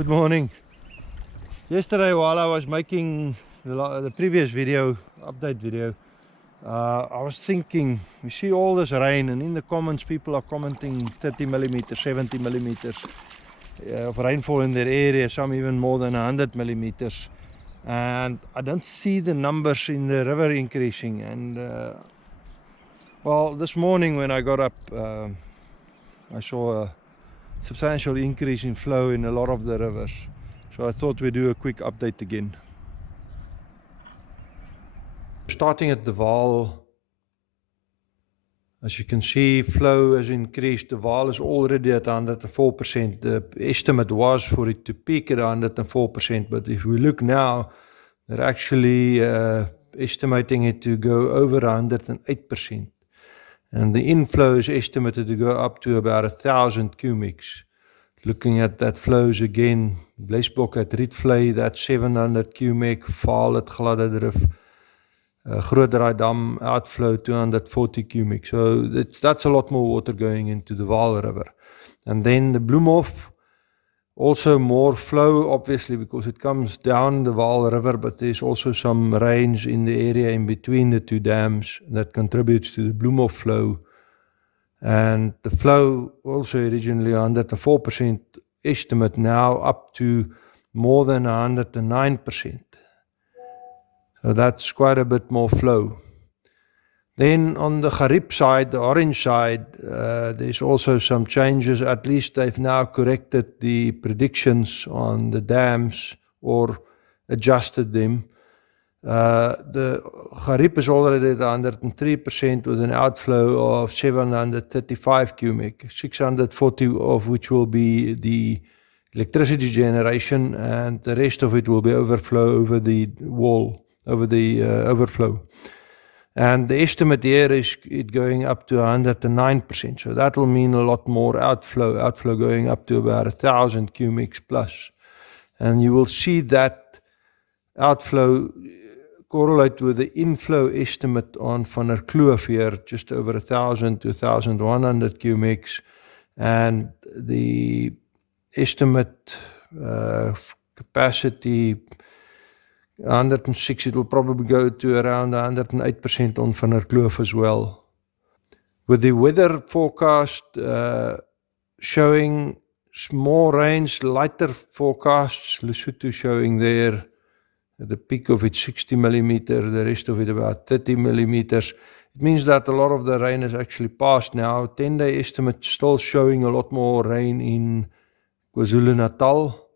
Good morning. Yesterday, while I was making the previous video, update video, I was thinking, we see all this rain, and in the comments people are commenting 30 millimeters, 70 millimeters of rainfall in their area, some even more than 100 millimeters. And I don't see the numbers in the river increasing. And well, this morning when I got up, I saw a substantial increase in flow in a lot of the rivers. So I thought we'd do a quick update again. Starting at the Vaal, as you can see, flow has increased. The Vaal is already at 104%. The estimate was for it to peak at 104%, but if we look now, they're actually estimating it to go over 108%. And the inflow is estimated to go up to about 1,000 cubics. Looking at that flows again, Blesbok at Rietvlei, that's 700 cubic, Vaal at Gladderdrift, Grootdraai Dam outflow 240 cubic. So that's a lot more water going into the Vaal River. And then the Bloemhof, also more flow, obviously, because it comes down the Vaal River, but there's also some rains in the area in between the two dams that contributes to the Bloemhof flow. And the flow also originally 104% estimate, now up to more than 109%. So that's quite a bit more flow. Then on the Gariep side, the orange side, there's also some changes. At least they've now corrected the predictions on the dams or adjusted them. The Gariep is already at 103% with an outflow of 735 cubic, 640 of which will be the electricity generation, and the rest of it will be overflow over the wall, over the overflow. And the estimate here is it going up to 109%. So that will mean a lot more outflow going up to about 1,000 cubics plus. And you will see that outflow correlate with the inflow estimate on Van der Kloof here, just over 1,000 to 1,100 cubics, and the estimate capacity 106, it will probably go to around 108% on Van der Kloof as well. With the weather forecast showing more rains, lighter forecasts, Lesotho showing there at the peak of it 60 millimeters, the rest of it about 30 millimeters. It means that a lot of the rain has actually passed now. 10-day estimate still showing a lot more rain in KwaZulu-Natal,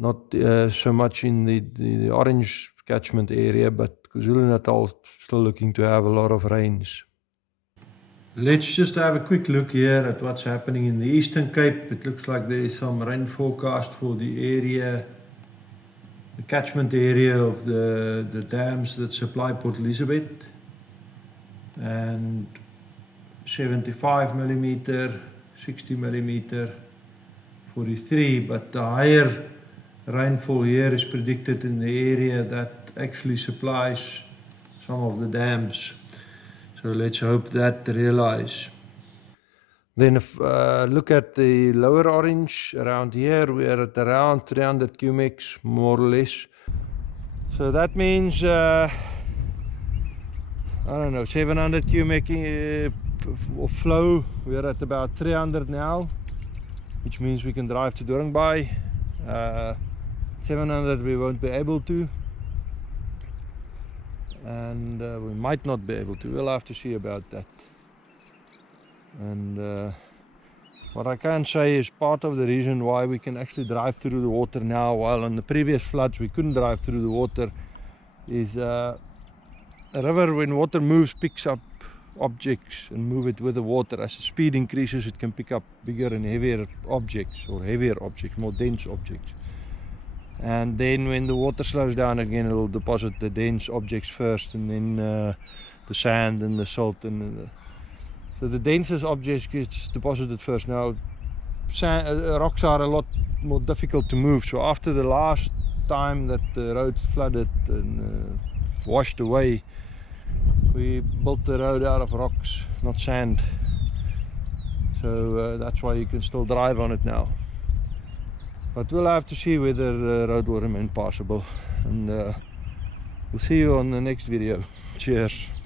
not so much in the orange catchment area, but KwaZulu-Natal still looking to have a lot of rains. Let's just have a quick look here at what's happening in the Eastern Cape. It looks like there is some rain forecast for the area, the catchment area of the dams that supply Port Elizabeth, and 75 millimeter, 60 millimeter, 43, but the higher rainfall here is predicted in the area that actually supplies some of the dams. So let's hope that realize. Then if look at the lower orange around here, we are at around 300 cubics, more or less. So that means, I don't know, 700 cubic of flow. We are at about 300 now, which means we can drive to Doringbaai. 700 we won't be able to. And we might not be able to. We'll have to see about that. And what I can say is part of the reason why we can actually drive through the water now, while on the previous floods we couldn't drive through the water, is a river, when water moves, picks up objects and move it with the water. As the speed increases, it can pick up bigger and heavier objects, or more dense objects. And then when the water slows down again, it will deposit the dense objects first, and then the sand and the salt. So the densest objects gets deposited first. Now, rocks are a lot more difficult to move. So after the last time that the roads flooded and washed away, we built the road out of rocks, not sand. So that's why you can still drive on it now. But we'll have to see whether road will remain passable, and we'll see you on the next video. Cheers.